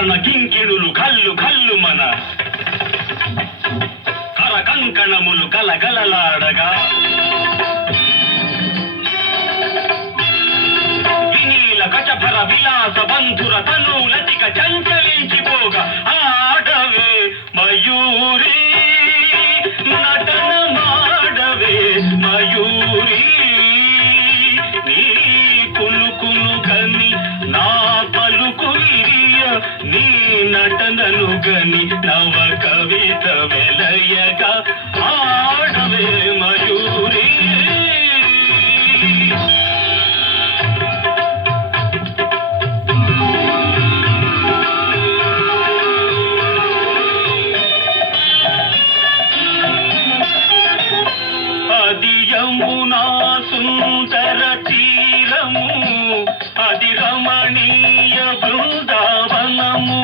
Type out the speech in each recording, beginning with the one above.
కరణ కింకిణులు కల్లు కల్లు మన కర కంకణములు గలగలలాడగా వినీల కచభర విలాస బంధుర తనులతిక చంచలించిపోగా ఆడవే మయూరి నటన మాడవే మయూరి నీ కులుకులు గని నా పలుకు ఇరియ నీ నటనలు గని నవ కవిత వెలయగా ఆడవే మయూరి యమునా సుందర తీరము అది రమణీయ బృందావనము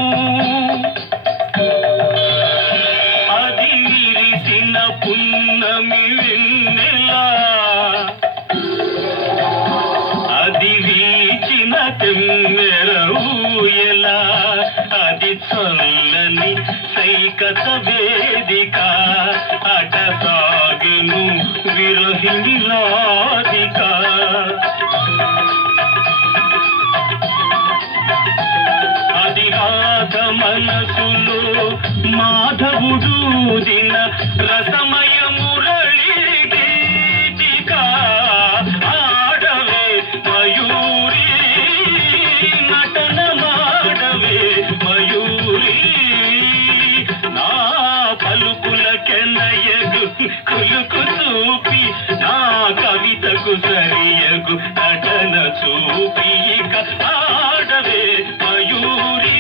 అది విరిసిన పున్నమి వెన్నెలా అది వీచిన తెమ్మెర ఊయలా అది చల్లని సైకత వేదిక అట సాగెను విరహిణి రాధిక అది రాధ మనసులో మాధవుడు దిన రసమయ మురళి గీతిక ఆడవే మయూరి నటన మాడవే మయూరి నా పలుకుల కెన్నయగు కులుకు చూపి నా కవితకు సరియగు నటన చూపి ఇక ఆడవే మయూరి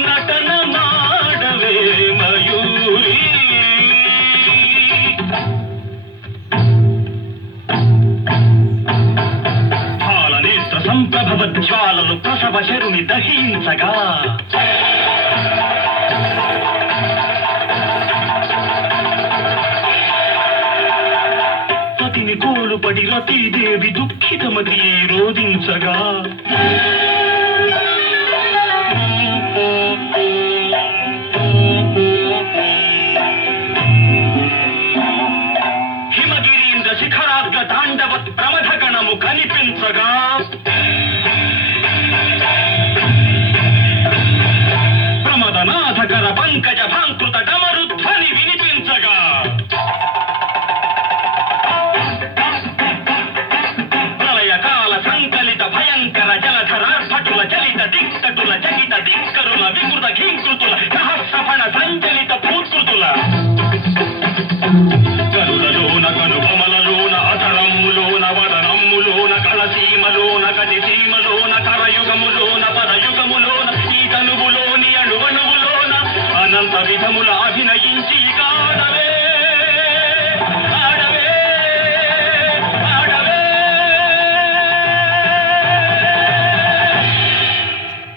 నటన మాడవే మయూరి పాలనేత్ర సంప్రభవ జ్వాలలు ప్రసవ శరుని దహించగా పతిని కోలుపడి రతీదేవి దుఃఖితమతి రోధించగా హిమగిరీంద్ర శిఖరాగ్ర తాండవత్ ప్రమథగణము కనిపించగా ప్రమదనాథకర పంకజ భాంకృత డమరుధ్వని వినిపించగా ప్రళయకాల సంకలిత భయంకర జలధరార్భటుల చలిత దిక్తటుల జగిత దిక్కరుల వికృత కింకృతుల సహస్రఫణ సంచలిత పూత్కృతుల